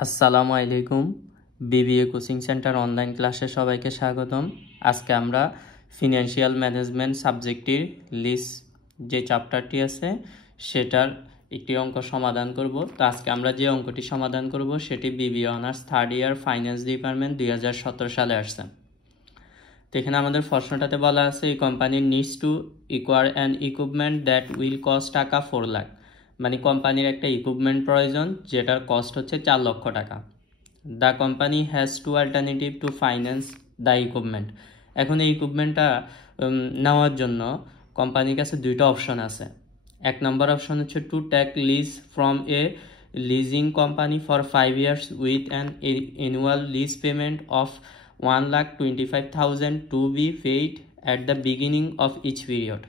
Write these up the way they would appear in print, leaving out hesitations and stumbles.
আসসালামু আলাইকুম। BBA coaching centre online ক্লাসে সবাইকে স্বাগতম। আজকে আমরা ফিনান্সিয়াল ম্যানেজমেন্ট সাবজেক্টটির লিস্ট যে চ্যাপ্টারটি আছে সেটার একটি অঙ্ক সমাধান করব। তো আজকে আমরা যে অঙ্কটি সমাধান করব সেটি BBA honours third year finance department 2017 সালে আসছে। তো এখানে আমাদের প্রশ্নটাতে বলা আছে এই company needs to acquire an equipment that will cost টাকা 4 লাখ, মানে কোম্পানির একটা ইকুইপমেন্ট প্রয়োজন যেটার কস্ট হচ্ছে 4 লক্ষ টাকা। The company has to alternative to finance the equipment. এখন এই ইকুইপমেন্টটা নেওয়ার জন্য কোম্পানির কাছে দুইটা অপশন আছে। এক নম্বর অপশন হচ্ছে to take lease from a leasing company for 5 years with an annual lease payment of 1,25,000 to be paid at the beginning of each period.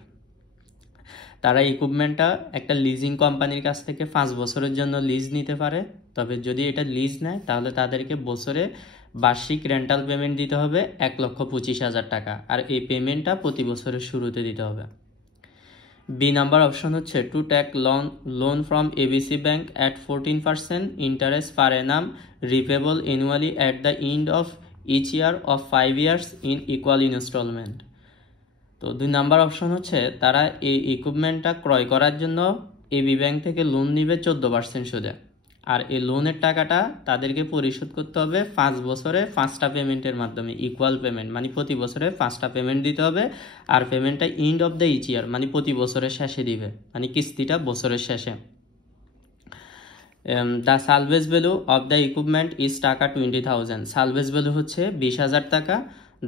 তারা ইকুইপমেন্টটা একটা লিজিং কোম্পানির কাছ থেকে 5 বছরের জন্য লিজ নিতে পারে। তবে যদি এটা লিজ নেয় তাহলে তাদেরকে বছরে বার্ষিক রেন্টাল পেমেন্ট দিতে হবে 1,25,000 টাকা, আর এই পেমেন্টটা প্রতি বছরের শুরুতে দিতে হবে। বি নাম্বার অপশন হচ্ছে to take loan from ABC bank at 14% interest per annum repayable annually at the end of each year of 5 years in equal instalment. তো 2 নাম্বার অপশন হচ্ছে তারা এই ইকুইপমেন্টটা ক্রয় করার জন্য এবি ব্যাংক থেকে লোন নিবে 14% সুদে, আর এই লোনের টাকাটা তাদেরকে পরিশোধ করতে হবে 5 বছরে 5টা পেমেন্টের মাধ্যমে, ইকুয়াল পেমেন্ট, মানে প্রতি বছরে 5টা পেমেন্ট দিতে হবে। আর পেমেন্টটা end of the each year, মানে প্রতি বছরের শেষে দিবে, মানে কিস্তিটা বছরের শেষে। The salvage value of the equipment is taka 20,000। Salvage value হচ্ছে 20,000 টাকা।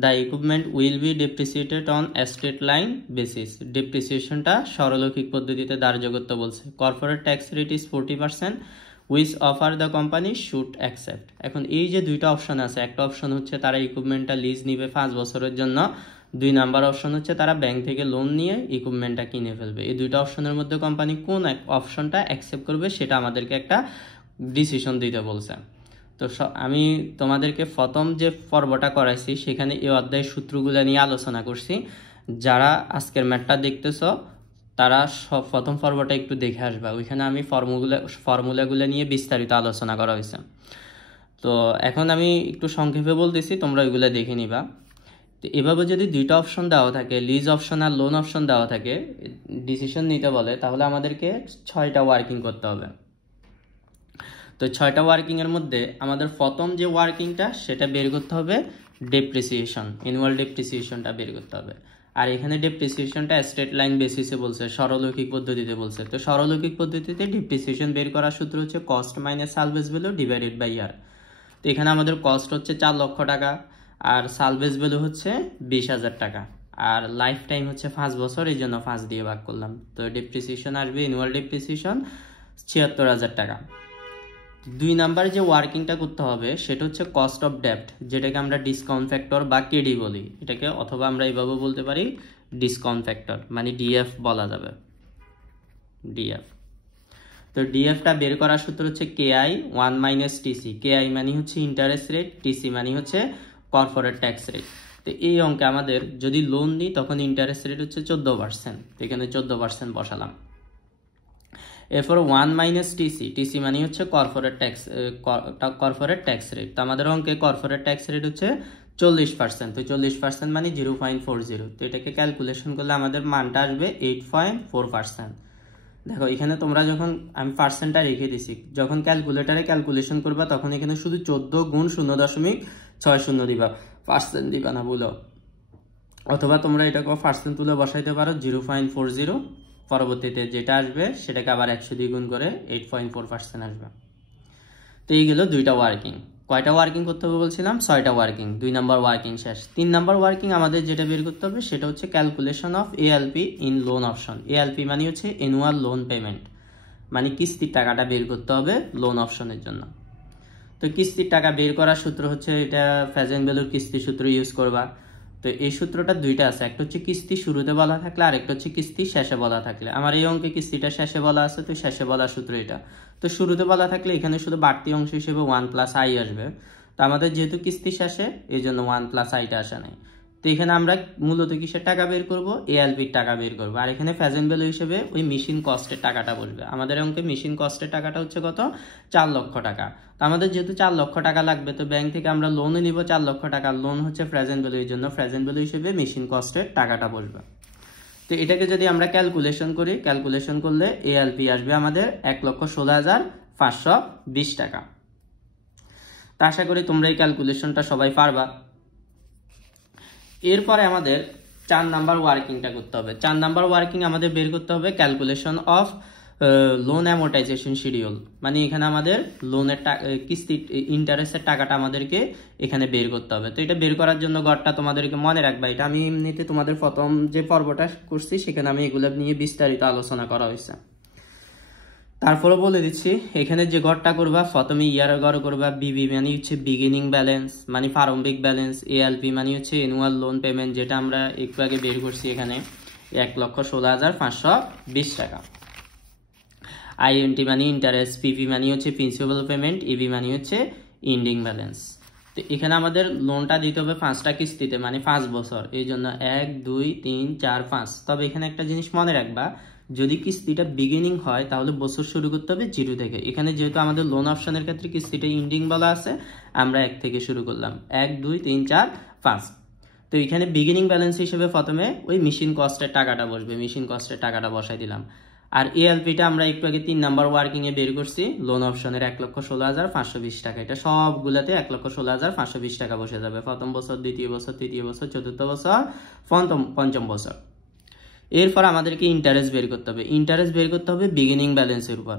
The equipment will be depreciated on straight line basis. ডেপ্রিসিয়েশনটা সরলরৈখিক পদ্ধতিতে ধার্য করতে বলছে। Corporate tax rate is 40%, which offer the company should accept. এখন এই যে দুইটা অপশন আছে, একটা অপশন হচ্ছে তারা ইকুইপমেন্টটা লিজ নিবে 5 বছরের জন্য, 2 নাম্বার অপশন হচ্ছে তারা ব্যাংক থেকে লোন নিয়ে ইকুইপমেন্টটা কিনে ফেলবে। এই দুইটা অপশনের মধ্যে কোম্পানি কোন অপশনটা অ্যাকসেপ্ট করবে সেটা আমাদেরকে একটা ডিসিশন দিতে বলছে। তো আমি তোমাদেরকে প্রথম যে পর্বটা করাইছি সেখানে এই অধ্যায়ের সূত্রগুলো নিয়ে আলোচনা করছি। যারা আজকের ম্যাথটা দেখতেছ তারা প্রথম পর্বটা একটু দেখে আসবা, ওইখানে আমি ফর্মুলাগুলো নিয়ে বিস্তারিত আলোচনা করা হয়েছে। তো এখন আমি একটু সংক্ষেপে বলতেছি, তোমরা ওইগুলো দেখে নিবা। তো এভাবে যদি দুইটা অপশন দেওয়া থাকে, লিজ অপশন আর লোন অপশন দেওয়া থাকে, ডিসিশন নিতে বলে, তাহলে আমাদেরকে 6টা ওয়ার্কিং করতে হবে। তো 6টা ওয়ার্কিংয়ের মধ্যে আমাদের প্রথম যে ওয়ার্কিংটা সেটা বের করতে হবে ডেপ্রিসিয়েশন, অ্যানুয়াল ডেপ্রিসিয়েশনটা বের করতে হবে। আর এখানে ডেপ্রিসিয়েশনটা স্ট্রেট লাইন বেসিসে বলছে, সরলরৈখিক পদ্ধতিতে বলছে। তো সরলরৈখিক পদ্ধতিতে ডেপ্রিসিয়েশন বের করার সূত্র হচ্ছে cost minus salvage value divided by year. তো এখানে আমাদের কস্ট হচ্ছে 4 লক্ষ টাকা, আর সালভেজ ভ্যালু হচ্ছে 20,000 টাকা, আর লাইফ টাইম হচ্ছে 5 বছর, এই জন্য 5 দিয়ে ভাগ করলাম। তো ডেপ্রিসিয়েশন আসবে, অ্যানুয়াল ডেপ্রিসিয়েশন 76,000 টাকা। 2 নাম্বার যে ওয়ার্কিংটা করতে হবে সেটা হচ্ছে কস্ট অফ ডেপ্ট, যেটাকে আমরা ডিসকাউন্ট ফ্যাক্টর বা কেডি বলি এটাকে, অথবা আমরা এইভাবে বলতে পারি ডিসকাউন্ট ফ্যাক্টর, মানে ডিএফ বলা যাবে, ডিএফ। তো ডিএফটা বের করার সূত্র হচ্ছে কেআই 1 মাইনাস টিসি। কেআই মানে হচ্ছে ইন্টারেস্ট রেট, টিসি মানে হচ্ছে কর্পোরেট ট্যাক্স রেট। তো এই অঙ্কে আমাদের যদি লোন নিই তখন ইন্টারেস্ট রেট হচ্ছে 14%, তো এখানে 14% বসালাম। এরপর 1 মাইনাস টিসি, টিসি মানে হচ্ছে কর্পোরেট ট্যাক্স রেট। তো আমাদের অঙ্কে কর্পোরেট ট্যাক্স রেট হচ্ছে 40%, তো 40% মানে 0.40। তো এটাকে ক্যালকুলেশন করলে আমাদের মানটা আসবে 8.4%। দেখো এখানে তোমরা যখন, আমি পার্সেন্টটা রেখে দিছি, যখন ক্যালকুলেটারে ক্যালকুলেশন করবা তখন এখানে শুধু 14 গুণ 0.60 দিবা, পার্সেন্ট দিবা না বলো। অথবা তোমরা এটাকে পার্সেন্ট তুলে বসাইতে পারো 0.40, পরবর্তীতে যেটা আসবে সেটাকে আবার 100 দিয়ে গুণ করে 8.4% আসবে। তো এই গেল 2টা ওয়ার্কিং। কয়টা ওয়ার্কিং করতে হবে বলছিলাম? 6টা ওয়ার্কিং। 2 নাম্বার ওয়ার্কিং শেষ। 3 নাম্বার ওয়ার্কিং আমাদের যেটা বের করতে হবে সেটা হচ্ছে calculation of ALP in loan option. ALP মানে হচ্ছে অ্যানুয়াল লোন পেমেন্ট, মানে কিস্তির টাকাটা বের করতে হবে লোন অপশনের জন্য। তো কিস্তির টাকা বের করার সূত্র হচ্ছে, এটা প্রেজেন্ট ভ্যালুর কিস্তি সূত্র ইউজ করবা। তো এই সূত্রটা দুইটা আছে, একটা হচ্ছে কিস্তি শুরুতে বলা থাকলে আর একটা হচ্ছে কিস্তি শেষে বলা থাকলে। আমার এই অঙ্কে কিস্তিটা শেষে বলা আছে, তো শেষে বলা সূত্র এটা। তো শুরুতে বলা থাকলে এখানে শুধু বাড়তি অংশ হিসেবে 1 প্লাস আই আসবে। তো আমাদের যেহেতু কিস্তি শেষে এই জন্য 1 প্লাস আইটা আসে নাই। তো এখানে আমরা মূলত কিসের টাকা বের করব, এএলপির টাকা বের করব। আর এখানে প্রেজেন্ট ভ্যালু হিসেবে ওই মেশিন কস্টের টাকাটা বসবে। আমাদের অঙ্কে মেশিন কস্টের টাকাটা হচ্ছে কত, 4 লক্ষ টাকা। তো আমাদের যেহেতু 4 লক্ষ টাকা লাগবে, তো ব্যাংক থেকে আমরা লোনও নিব 4 লক্ষ টাকা। লোন হচ্ছে প্রেজেন্ট ভ্যালু, এর জন্য প্রেজেন্ট ভ্যালু হিসেবে মেশিন কস্টের টাকাটা বসবে। তো এটাকে যদি আমরা ক্যালকুলেশন করি, ক্যালকুলেশন করলে এএলপি আসবে আমাদের 1,16,520 টাকা। তা আশা করি তোমরা এই ক্যালকুলেশনটা সবাই পারবা। এরপরে আমাদের 4 নাম্বার ওয়ার্কিংটা করতে হবে। 4 নাম্বার ওয়ার্কিং আমাদের বের করতে হবে calculation of loan amortisation schedule. মানে এখানে আমাদের লোনের কিস্তি ইন্টারেস্টের টাকাটা আমাদেরকে এখানে বের করতে হবে। তো এটা বের করার জন্য গড়টা তোমাদেরকে মনে রাখবা। এটা আমি এমনিতে তোমাদের প্রথম যে পর্বটা করছি সেখানে আমি এগুলো নিয়ে বিস্তারিত আলোচনা করা হয়েছে। তারপরে বলে দিচ্ছি, এখানে যে গড়টা করবা, প্রথমে ইয়ারের গড় করবা। বিবি মানে হচ্ছে বিগিনিং ব্যালেন্স, মানে প্রারম্ভিক ব্যালেন্স। এএলপি মানে হচ্ছে অ্যানুয়াল লোন পেমেন্ট, যেটা আমরা একটু আগে বের করছি এখানে 1,16,520 টাকা। আইএনটি মানে ইন্টারেস্ট, পিপি মানে হচ্ছে প্রিন্সিপাল পেমেন্ট, ইবি মানে হচ্ছে ইন্ডিং ব্যালেন্স। তো এখানে আমাদের লোনটা দিতে হবে 5টা কিস্তিতে, মানে 5 বছর। এই জন্য 1, 2, 3, 4, 5। তবে এখানে একটা জিনিস মনে রাখবা, যদি কিস্তিটা বিগিনিং হয় তাহলে বছর শুরু করতে হবে 0 থেকে। এখানে যেহেতু আমাদের লোন অপশনের ক্ষেত্রে কিস্তিটা ইন্ডিং বলা আছে, আমরা 1 থেকে শুরু করলাম, 1, 2, 3, 4, 5। তো এখানে বিগিনিং ব্যালেন্স হিসেবে প্রথমে ওই মেশিন কস্টের টাকাটা বসবে, মেশিন কস্টের টাকাটা বসাই দিলাম। আর এএলপিটা আমরা একটু আগে 3 নাম্বার ওয়ার্কিং এ বের করছি, লোন অপশনের 1,16,520 টাকা। এটা সবগুলাতে 1,16,520 টাকা বসে যাবে, প্রথম বছর, দ্বিতীয় বছর, তৃতীয় বছর, চতুর্থ বছর, পঞ্চম বছর। এরপর আমাদেরকে ইন্টারেস্ট বের করতে হবে। ইন্টারেস্ট বের করতে হবে বিগিনিং ব্যালেন্সের উপর।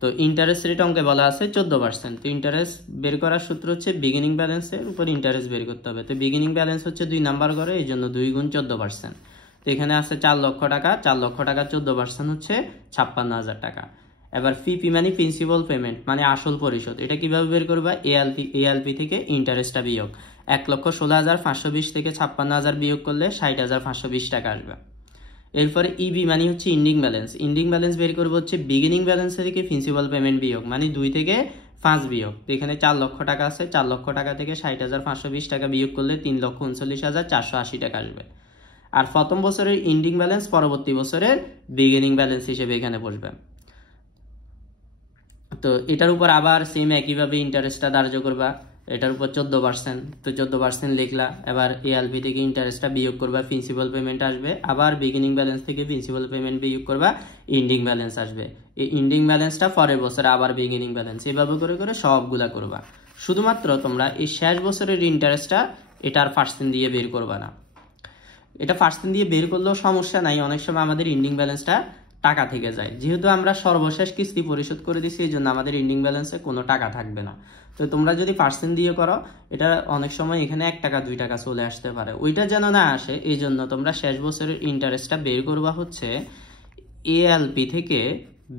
তো ইন্টারেস্ট রেট অঙ্কে বলা আছে 14%। তো ইন্টারেস্ট বের করার সূত্র হচ্ছে বিগিনিং ব্যালেন্সের উপর ইন্টারেস্ট বের করতে হবে। তো বিগিনিং ব্যালেন্স হচ্ছে 2 নাম্বার করে, এই জন্য 2 গুণ 14%। তো এখানে আছে 4 লক্ষ টাকা, 4 লক্ষ টাকা 14% হচ্ছে 56,000 টাকা। এবার পিপি মানে প্রিন্সিপাল পেমেন্ট, মানে আসল পরিশোধ। এটা কিভাবে বের করবা, এএলপি থেকে ইন্টারেস্টটা বিয়োগ। 1,16,520 থেকে 56,000 বিয়োগ করলে 60,520 টাকা আসবে। এরপরে ইবি মানে হচ্ছে ইন্ডিং ব্যালেন্স। ইন্ডিং ব্যালেন্স বের করবো হচ্ছে বিগিনিং ব্যালেন্স থেকে প্রিন্সিপাল পেমেন্ট বিয়োগ, মানে 2 থেকে 5 বিয়োগ। তো এখানে 4 লক্ষ টাকা আছে, 4 লক্ষ টাকা থেকে 60,520 টাকা বিয়োগ করলে 3,39,480 টাকা আসবে। আর প্রথম বছরের ইন্ডিং ব্যালেন্স পরবর্তী বছরের বিগিনিং ব্যালেন্স হিসেবে এখানে বসবে। তো এটার উপর আবার সেম একইভাবে ইন্টারেস্টটা ধার্য করবা। এটার উপর 14%, তো 14% লিখলা। এবার এএলপি থেকে ইন্টারেস্টটা বিয়োগ করবা, প্রিন্সিপাল পেমেন্ট আসবে। আবার বিগিনিং ব্যালেন্স থেকে প্রিন্সিপাল পেমেন্ট বিয়োগ করবা, ইন্ডিং ব্যালেন্স আসবে। এই ইন্ডিং ব্যালেন্সটা পরের বছরে আবার বিগিনিং ব্যালেন্স, এভাবে করে করে সবগুলা করবা। শুধুমাত্র তোমরা এই শেষ বছরের ইন্টারেস্টটা এটার পার্সেন্ট দিয়ে বের করবা না। এটা পার্সেন্ট দিয়ে বের করলেও সমস্যা নাই, অনেক সময় আমাদের ইন্ডিং ব্যালেন্সটা টাকা থেকে যায়। যেহেতু আমরা সর্বশেষ কিস্তি পরিশোধ করে দিচ্ছি, এই জন্য আমাদের ইন্ডিং ব্যালেন্সে কোনো টাকা থাকবে না। তো তোমরা যদি পার্সেন্ট দিয়ে করো, এটা অনেক সময় এখানে 1 টাকা 2 টাকা চলে আসতে পারে, ওইটা যেন না আসে। এই জন্য তোমরা শেষ বছরের ইন্টারেস্টটা বের করবা হচ্ছে এএলপি থেকে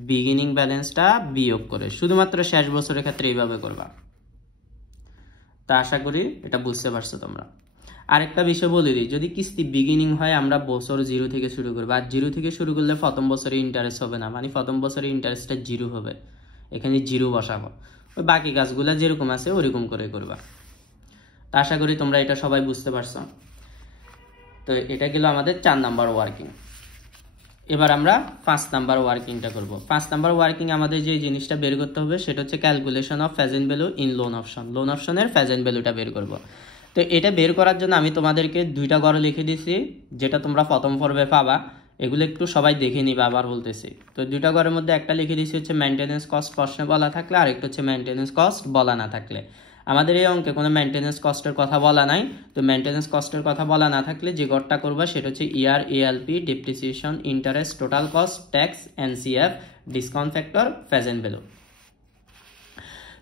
বিগিনিং ব্যালেন্সটা বিয়োগ করে। শুধুমাত্র শেষ বছরের ক্ষেত্রে এইভাবে করবা। তা আশা করি এটা বুঝতে পারছো তোমরা। আরেকটা বিষয় বলে দিই, যদি কিস্তি বিগিনিং হয় আমরা বছর 0 থেকে শুরু করবো। আর 0 থেকে শুরু করলে প্রথম বছরে ইন্টারেস্ট হবে না, মানে প্রথম বছরে ইন্টারেস্টটা 0 হবে, এখানে 0 বসাবো। ওই বাকি কাজগুলো যেরকম আছে ওরকম করে করবা। তা আশা করি তোমরা এটা সবাই বুঝতে পারছো। তো এটা গেল আমাদের 4 নাম্বার ওয়ার্কিং। এবার আমরা 5 নাম্বার ওয়ার্কিংটা করব। 5 নাম্বার ওয়ার্কিং আমাদের যে জিনিসটা বের করতে হবে সেটা হচ্ছে calculation of present value in loan option. Loan অপশনের প্রেজেন্ট ভ্যালুটা বের করব। তো এটা বের করার জন্য আমি তোমাদেরকে 2টা গড় লিখে দিছি, যেটা তোমরা প্রথম পর্বে পাবা। এগুলো একটু সবাই দেখে নিবা, আবার বলতেছি। তো 2টা গড়ের মধ্যে একটা লিখে দিছি হচ্ছে মেইনটেনেন্স কস্ট প্রশ্নে বলা থাকলে, আর একটা হচ্ছে মেইনটেনেন্স কস্ট বলা না থাকলে। আমাদের এই অঙ্কে কোনো মেইনটেনেন্স কস্টের কথা বলা নাই। তো মেইনটেনেন্স কস্টের কথা বলা না থাকলে যে গড়টা করবা সেটা হচ্ছে year, ALP, depreciation, interest, total cost, tax, NCF, discount factor, present value.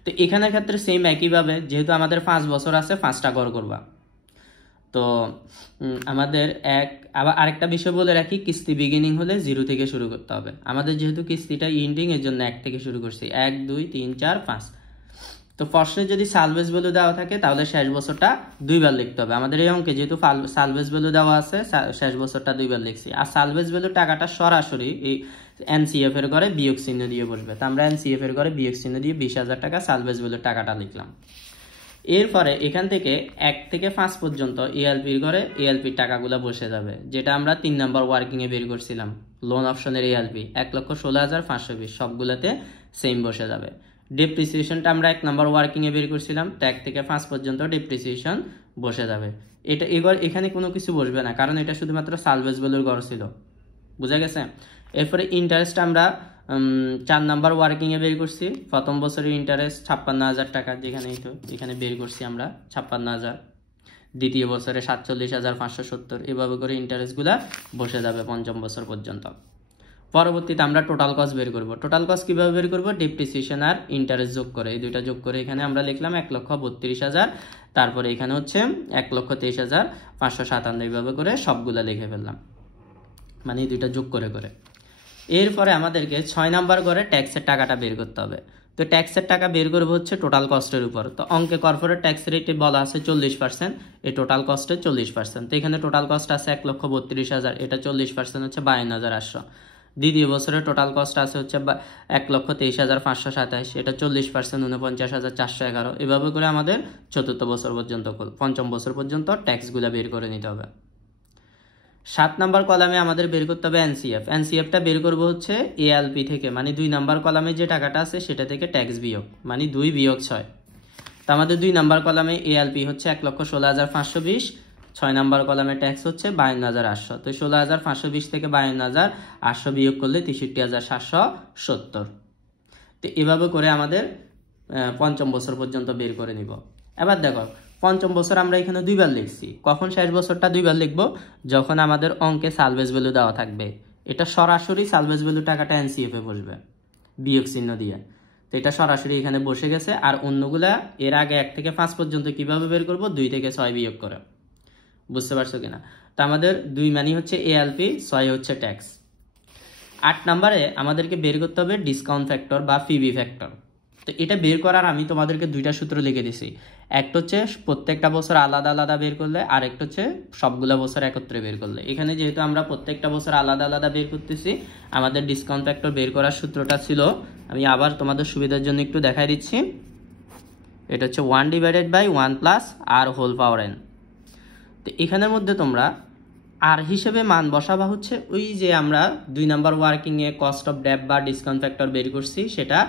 তো এখানের ক্ষেত্রে সেম একইভাবে, যেহেতু আমাদের 5 বছর আছে, 5টা গড় করবা। তো আমাদের আবার আরেকটা বিষয় বলে রাখি, কিস্তি বিগিনিং হলে 0 থেকে শুরু করতে হবে। আমাদের যেহেতু কিস্তিটা ইন্ডিং, এর জন্য 1 থেকে শুরু করছি, 1, 2, 3, 4, 5। তো প্রশ্নে যদি সালভেজ ভ্যালু দেওয়া থাকে তাহলে শেষ বছরটা 2 বার লিখতে হবে। আমাদের এই অঙ্কে যেহেতু সালভেজ ভ্যালু দেওয়া আছে, শেষ বছরটা 2 বার লিখছি। আর সালভেজ ভ্যালু টাকাটা সরাসরি এই এনসিএফ এর ঘরে বিয়োগ চিহ্ন দিয়ে বসবে। তো আমরা এনসিএফ এর ঘরে বিয়োগ চিহ্ন দিয়ে 20,000 টাকা সালভেজ ভ্যালুর টাকাটা লিখলাম। এরপরে এখান থেকে 1 থেকে 5 পর্যন্ত এএলপির ঘরে এএলপির টাকাগুলো বসে যাবে, যেটা আমরা 3 নাম্বার ওয়ার্কিংয়ে বের করছিলাম। লোন অপশনের এএলপি 1,16,520 সবগুলোতে সেম বসে যাবে। ডেপ্রিসিয়েশনটা আমরা 1 নাম্বার ওয়ার্কিংয়ে বের করছিলাম, তো 1 থেকে 5 পর্যন্ত ডেপ্রিসিয়েশন বসে যাবে। এটা এখানে কোনো কিছু বসবে না, কারণ এটা শুধুমাত্র সালভেজ ভ্যালুর ঘর ছিল। বুঝা গেছে? এরপরে ইন্টারেস্ট আমরা 4 নাম্বার ওয়ার্কিংয়ে বের করছি। প্রথম বছরের ইন্টারেস্ট 56,000 টাকা, এখানে বের করছি আমরা 56,000। দ্বিতীয় বছরে 47,570। এভাবে করে ইন্টারেস্টগুলা বসে যাবে পঞ্চম বছর পর্যন্ত। পরবর্তীতে আমরা টোটাল কস্ট বের করব। টোটাল কস্ট কিভাবে বের করব? ডেপ্রিসিয়েশন আর ইন্টারেস্ট যোগ করে, এই দুইটা যোগ করে এখানে আমরা লিখলাম 1,32,000। তারপরে এখানে হচ্ছে 1,23,557। এইভাবে করে সবগুলা লিখে ফেললাম, মানে এই দুইটা যোগ করে করে। এরপরে আমাদেরকে 6 নাম্বার করে ট্যাক্সের টাকাটা বের করতে হবে। তো ট্যাক্সের টাকা বের করবো হচ্ছে টোটাল কস্টের উপর। তো অঙ্কে কর্পোরেট ট্যাক্স রেটে বলা আছে 40%, এই টোটাল কস্টের 40%। তো এখানে টোটাল কস্ট আছে 1,32,000, এটা 40% হচ্ছে 52,800। দ্বিতীয় বছরের টোটাল কস্ট আছে হচ্ছে 1,23,527, এটা 40% 49,411। এভাবে করে আমাদের চতুর্থ বছর পর্যন্ত, পঞ্চম বছর পর্যন্ত ট্যাক্সগুলো বের করে নিতে হবে। 7 নাম্বার কলামে আমাদের বের করতে হবে এনসিএফ। এনসিএফটা বের করব হচ্ছে এএলপি থেকে, মানে 2 নাম্বার কলামে যে টাকাটা আছে সেটা থেকে ট্যাক্স বিয়োগ, মানে 2 বিয়োগ 6। তো আমাদের 2 নাম্বার কলামে এএলপি হচ্ছে 1,16,520, 6 নাম্বার কলামে ট্যাক্স হচ্ছে 52,800। তো 16,520 থেকে 52,800 বিয়োগ করলে 63,770। তো এভাবে করে আমাদের পঞ্চম বছর পর্যন্ত বের করে নিব। এবার দেখো, পঞ্চম বছর আমরা এখানে 2 বার লিখছি। কখন শেষ বছরটা 2 বার লিখব? যখন আমাদের অঙ্কে সালভেজ ভ্যালু দেওয়া থাকবে। এটা সরাসরি সালভেজ ভ্যালু টাকাটা এনসিএফে বসবে বিয়োগ চিহ্ন দিয়ে। তো এটা সরাসরি এখানে বসে গেছে। আর অন্যগুলা এর আগে 1 থেকে 5 পর্যন্ত কিভাবে বের করব? 2 থেকে 6 বিয়োগ করে। বুঝতে পারছো কিনা? তো আমাদের 2 মানে হচ্ছে এএলপি, 6 হচ্ছে ট্যাক্স। 8 নাম্বারে আমাদেরকে বের করতে হবে ডিসকাউন্ট ফ্যাক্টর বা পিবি ফ্যাক্টর। তো এটা বের করার আমি তোমাদেরকে 2টা সূত্র লিখে দিছি। একটা হচ্ছে প্রত্যেকটা বছর আলাদা আলাদা বের করলে, আর একটা হচ্ছে সবগুলা বছর একত্রে বের করলে। এখানে যেহেতু আমরা প্রত্যেকটা বছর আলাদা আলাদা বের করতেছি, আমাদের ডিসকাউন্ট ফ্যাক্টর বের করার সূত্রটা ছিল, আমি আবার তোমাদের সুবিধার জন্য একটু দেখাই দিচ্ছি। এটা হচ্ছে 1/1 + r²n। তো এখানের মধ্যে তোমরা আর হিসেবে মান বসাবা হচ্ছে ওই যে আমরা 2 নাম্বার ওয়ার্কিংয়ে কস্ট অফ ডেট বা ডিসকাউন্ট ফ্যাক্টর বের করছি, সেটা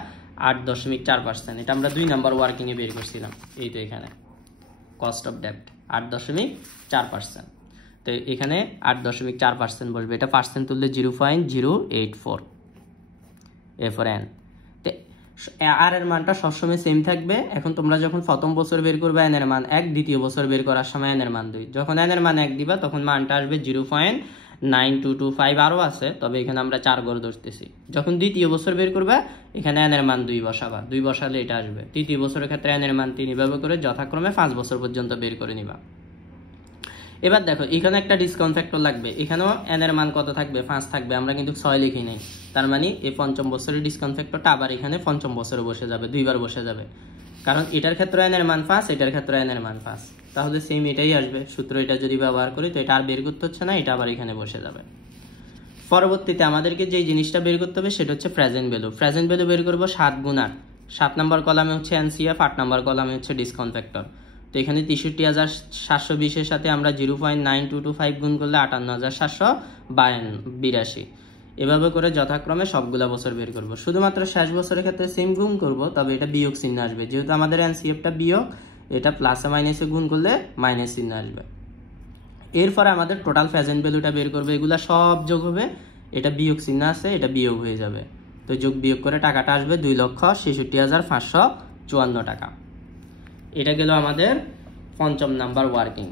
8.4%। এটা আমরা 2 নাম্বার ওয়ার্কিংয়ে বের করছিলাম। এই তো এখানে কস্ট অফ ডেট 8.4%। তো এখানে 8.4% বসবে। এটা পার্সেন্ট তুললে 0.084। এরপর n, তো আর এর মানটা সবসময় সেম থাকবে। এখন তোমরা যখন প্রথম বছর বের করবে n এর মান 1, দ্বিতীয় বছর বের করার সময় n এর মান 2। যখন n এর মান 1 দিবা তখন মানটা আসবে 0.9225। আরও আছে, তবে এখানে আমরা 4 গড় ধরতেছি। যখন দ্বিতীয় বছর বের করবে এখানে n এর মান 2 বসাবা, 2 বসালে এটা আসবে। তৃতীয় বছরের ক্ষেত্রে n এর মান 3। এভাবে করে যথাক্রমে 5 বছর পর্যন্ত বের করে নিবা। এবার দেখো, এখানে একটা ডিসকাউন্ট ফ্যাক্টর লাগবে। এখানেও n এর মান কত থাকবে? 5 থাকবে। আমরা কিন্তু 6 লিখি নাই, তার মানে এই পঞ্চম বছরের ডিসকাউন্ট ফ্যাক্টরটা আবার এখানে পঞ্চম বছরে বসে যাবে, 2 বার বসে যাবে। কারণ এটার ক্ষেত্রে n এর মান 5, এটার ক্ষেত্রে n এর মান 5, তাহলে সেম এটাই আসবে। সূত্র এটা যদি ব্যবহার করি তো এটা আর বের করতে হচ্ছে না, এটা আবার এখানে বসে যাবে। পরবর্তীতে আমাদেরকে যে জিনিসটা বের করতে হবে সেটা হচ্ছে প্রেজেন্ট ভ্যালু। প্রেজেন্ট ভ্যালু বের করবো 7 গুণ 8। 7 নাম্বার কলামে হচ্ছে এনসিএফ, 8 নাম্বার কলামে হচ্ছে ডিসকাউন্ট ফ্যাক্টর। তো এখানে 63,720-এর সাথে আমরা 0.9225 গুণ করলে 58,782। এভাবে করে যথাক্রমে সবগুলা বছর বের করব। শুধুমাত্র শেষ বছরের ক্ষেত্রে সেম গুণ করব, তবে এটা বিয়োগ চিহ্ন আসবে। যেহেতু আমাদের এনসিএফটা বিয়োগ, এটা প্লাসে মাইনাসে গুণ করলে মাইনাস চিহ্ন আসবে। এরপরে আমাদের টোটাল প্রেজেন্ট ভ্যালুটা বের করবে। এগুলা সব যোগ হবে, এটা বিয়োগ চিহ্ন আছে, এটা বিয়োগ হয়ে যাবে। তো যোগ বিয়োগ করে টাকাটা আসবে 2,66,554 টাকা। এটা গেল আমাদের পঞ্চম নাম্বার ওয়ার্কিং।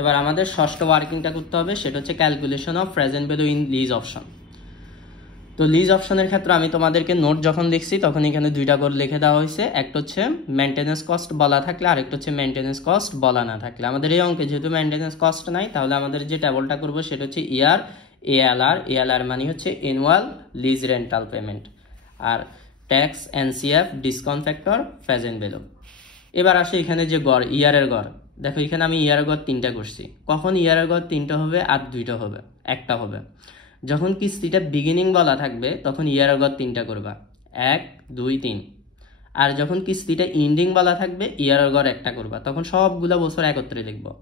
এবার আমাদের ষষ্ঠ ওয়ার্কিংটা করতে হবে, সেটা হচ্ছে calculation of present value in lease option. তো লিজ অপশনের ক্ষেত্রে আমি তোমাদেরকে নোট যখন দেখছি তখন এখানে 2টা করে লিখে দেওয়া হয়েছে। একটা হচ্ছে মেনটেন্যান্স কস্ট বলা থাকলে, আরেকটা হচ্ছে মেনটেন্যান্স কস্ট বলা না থাকলে। আমাদের এই অঙ্কে যেহেতু মেনটেন্যান্স কস্ট নাই, তাহলে আমাদের যে টেবলটা করবো সেটা হচ্ছে ইয়ার এএলআর। এএলআর মানে হচ্ছে অ্যানুয়াল লিজ রেন্টাল পেমেন্ট। আর tax, NCF, discount factor, present value. এবার আসে এখানে যে গড়, ইয়ারের গড়। দেখো এখানে আমি ইয়ারের গড় 3টা করছি। কখন ইয়ারের গড় 3টা হবে আর 2টা হবে? একটা হবে যখন কিস্তিটা বিগিনিং বলা থাকবে, তখন ইয়ারের গড় 3টা করবা, 1, 2, 3। আর যখন কিস্তিটা ইন্ডিং বলা থাকবে ইয়ারের গড় একটা করবা, তখন সবগুলা বছর একত্রে লিখবো।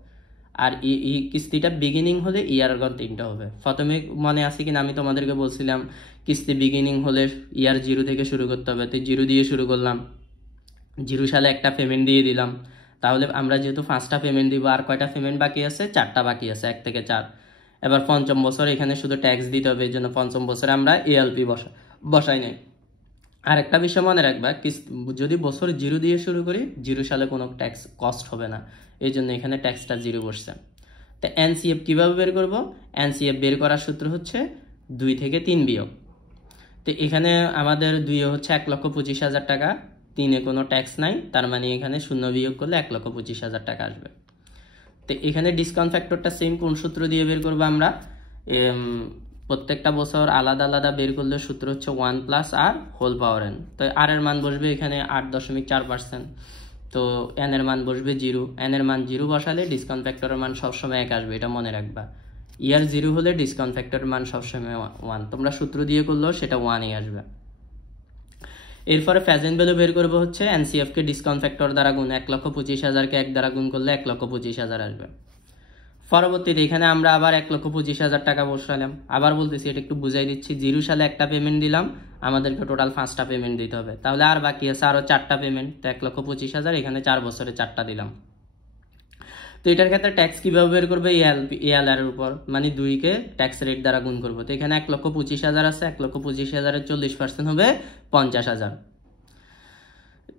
আর এই কিস্তিটা বিগিনিং হলে ইয়ারের গড় 3টা হবে। প্রথমে মনে আছে কিনা আমি তোমাদেরকে বলছিলাম কিস্তি বিগিনিং হলে ইয়ার 0 থেকে শুরু করতে হবে, তো 0 দিয়ে শুরু করলাম, 0 সালে একটা পেমেন্ট দিয়ে দিলাম। তাহলে আমরা যেহেতু 5টা পেমেন্ট দিব, আর কয়টা পেমেন্ট বাকি আছে? 4টা বাকি আছে, 1 থেকে 4। এবার পঞ্চম বছর এখানে শুধু ট্যাক্স দিতে হবে, এই জন্য পঞ্চম বছরে আমরা এএলপি বসাই নাই। আর একটা বিষয় মনে রাখবা, যদি বছর 0 দিয়ে শুরু করি 0 সালে কোনো ট্যাক্স কস্ট হবে না, এই জন্য এখানে ট্যাক্সটা 0 বসছে। তো এনসিএফ কিভাবে বের করব? এনসিএফ বের করার সূত্র হচ্ছে 2 থেকে 3 বিয়োগ। তো এখানে আমাদের 2 হচ্ছে 1,25,000 টাকা, 3-এ কোনো ট্যাক্স নাই, তার মানে এখানে 0 বিয়োগ করলে 1,25,000 টাকা আসবে। তো এখানে ডিসকাউন্ট ফ্যাক্টরটা সেম কোন সূত্র দিয়ে বের করবো আমরা? প্রত্যেকটা বছর আলাদা আলাদা বের করলে সূত্র হচ্ছে 1 plus r whole power N. তো আর এর মান বসবে এখানে 8.4%, তো এন এর মান বসবে 0। এন এর মান 0 বসালে ডিসকাউন্ট ফ্যাক্টরের মান সবসময় 1 আসবে, এটা মনে রাখবা। ইয়ার 0 হলে ডিসকাউন্ট ফ্যাক্টরের মান সবসময় 1, তোমরা সূত্র দিয়ে করলেও সেটা 1ই আসবে। এরপরে প্রেজেন্ট ভ্যালু বের করবো হচ্ছে এনসিএফ কে ডিসকাউন্ট ফ্যাক্টর দ্বারা গুণ, 1,25,000 কে 1 দ্বারা গুণ করলে 1,25,000 আসবে। পরবর্তীতে এখানে আমরা আবার 1,25,000 টাকা বসালাম। আবার বলতেছি, এটা একটু বুঝাই দিচ্ছি, 0 সালে একটা পেমেন্ট দিলাম, আমাদেরকে টোটাল 5টা পেমেন্ট দিতে হবে, তাহলে আর বাকি আছে আরো 4টা পেমেন্ট, তো 1,25,000 এখানে 4 বছরে 4টা দিলাম। তো এটার ক্ষেত্রে ট্যাক্স কিভাবে বের করবে? এএলআর এর উপর, মানে 2 কে ট্যাক্স রেট দ্বারা গুণ করবো। তো এখানে 1,25,000 আছে, 1,25,000-এর 40% হবে 50,000।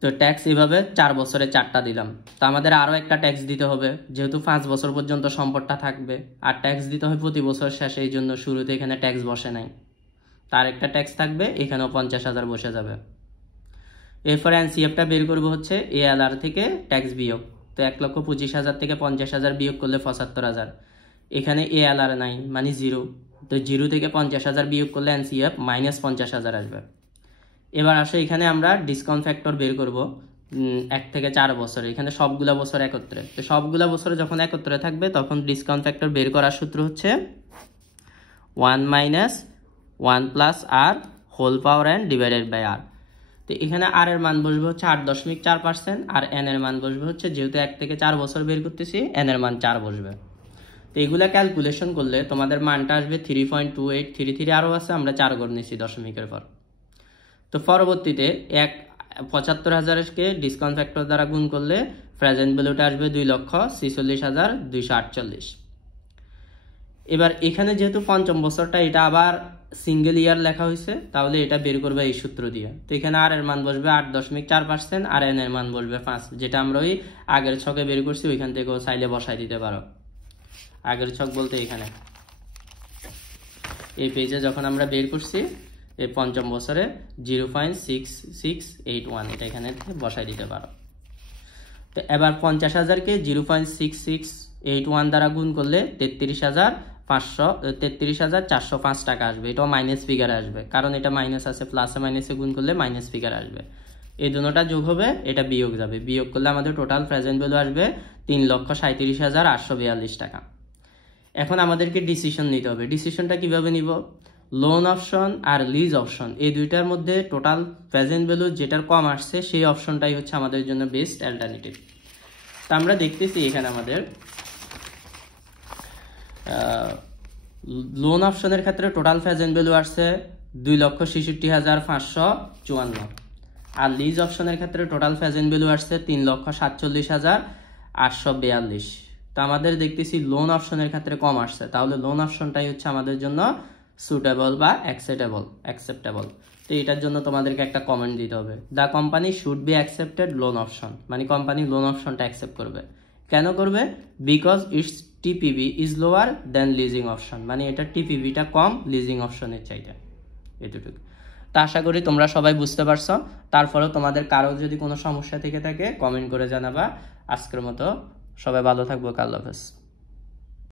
তো ট্যাক্স এইভাবে 4 বছরে 4টা দিলাম। তো আমাদের আরও একটা ট্যাক্স দিতে হবে, যেহেতু 5 বছর পর্যন্ত সম্পদটা থাকবে, আর ট্যাক্স দিতে হয় প্রতি বছর শেষে, এই জন্য শুরুতে এখানে ট্যাক্স বসে নাই। তার একটা ট্যাক্স থাকবে, এখানেও 50,000 বসে যাবে। এরপরে এনসিএফটা বের করবো হচ্ছে এএলআর থেকে ট্যাক্স বিয়োগ। তো 1,25,000 থেকে 50,000 বিয়োগ করলে 75,000। এখানে এএলআর নাই, মানে 0, তো 0 থেকে 50,000 বিয়োগ করলে এনসিএফ -50,000 আসবে। এবার আসো এখানে আমরা ডিসকাউন্ট ফ্যাক্টর বের করব 1 থেকে 4 বছর, এখানে সবগুলা বছর একত্রে। তো সবগুলা বছর যখন একত্রে থাকবে তখন ডিসকাউন্ট ফ্যাক্টর বের করার সূত্র হচ্ছে 1 - 1 plus r whole power n divided by r. তো এখানে আর এর মান বসবে হচ্ছে 8.4%, আর এন এর মান বসবে হচ্ছে, যেহেতু 1 থেকে 4 বছর বের করতেছি, এন এর মান 4 বসবে। তো এগুলা ক্যালকুলেশন করলে তোমাদের মানটা আসবে 3.2833, আরও আছে, আমরা 4 গড় নিচ্ছি দশমিকের পর। তো পরবর্তীতে 75,000-কে ডিসকাউন্ট ফ্যাক্টর দ্বারা গুণ করলে প্রেজেন্ট ভ্যালুটা আসবে 2,46,248। এবার এখানে যেহেতু পঞ্চম বছরটা, এটা আবার সিঙ্গেল ইয়ার লেখা হয়েছে, তাহলে এটা বের করবে এই সূত্র দিয়ে। তো এখানে আর এর মান বসবে 8.4%, আর এন এর মান বসবে 5, যেটা আমরা ওই আগের ছকে বের করছি, ওইখান থেকেও চাইলে বসাই দিতে পারো। আগের ছক বলতে এখানে এই পেজে যখন আমরা বের করছি, এই পঞ্চম বছরে 0.6681, এটা এখানে বসাই দিতে পারো। তো এবার 50,000-কে 0.6681 দ্বারা গুণ করলে 33,405 টাকা আসবে। এটাও মাইনাস ফিগার আসবে, কারণ এটা মাইনাস আছে, প্লাসে মাইনাসে গুণ করলে মাইনাস ফিগার আসবে। এই দুটোটা যোগ হবে, এটা বিয়োগ যাবে, বিয়োগ করলে আমাদের টোটাল প্রেজেন্ট ভ্যালু আসবে 3,37,842 টাকা। এখন আমাদেরকে ডিসিশন নিতে হবে। ডিসিশনটা কিভাবে নিব? লোন অপশন আর লিজ অপশন, এই দুইটার মধ্যে টোটাল প্রেজেন্ট ভ্যালু যেটার কম আসছে সেই অপশনটাই হচ্ছে আমাদের জন্য বেস্ট অ্যালটারনেটিভ। তো আমরা দেখতেছি এখানে আমাদের লোন অপশনের ক্ষেত্রে টোটাল প্রেজেন্ট ভ্যালু আসছে 2,66,554, আর লিজ অপশনের ক্ষেত্রে টোটাল প্রেজেন্ট ভ্যালু আসছে 3,47,842। তো আমাদের দেখতেছি লোন অপশনের ক্ষেত্রে কম আসছে, তাহলে লোন অপশনটাই হচ্ছে আমাদের জন্য সুটেবল বা অ্যাকসেপ্টেবল। তো এটার জন্য তোমাদেরকে একটা কমেন্ট দিতে হবে, the company should be accepted loan option, মানে কোম্পানি লোন অপশনটা অ্যাকসেপ্ট করবে। কেন করবে? Because it's TPB is lower than leasing option, মানে এটা টিপিবিটা কম লিজিং অপশনের চাইতে। এতটুকু। তা আশা করি তোমরা সবাই বুঝতে পারছো। তারপরেও তোমাদের কারো যদি কোনো সমস্যা থেকে থাকে কমেন্ট করে জানাবা। আজকের মতো সবাই ভালো থাকবো, আল্লাহ হাফেজ।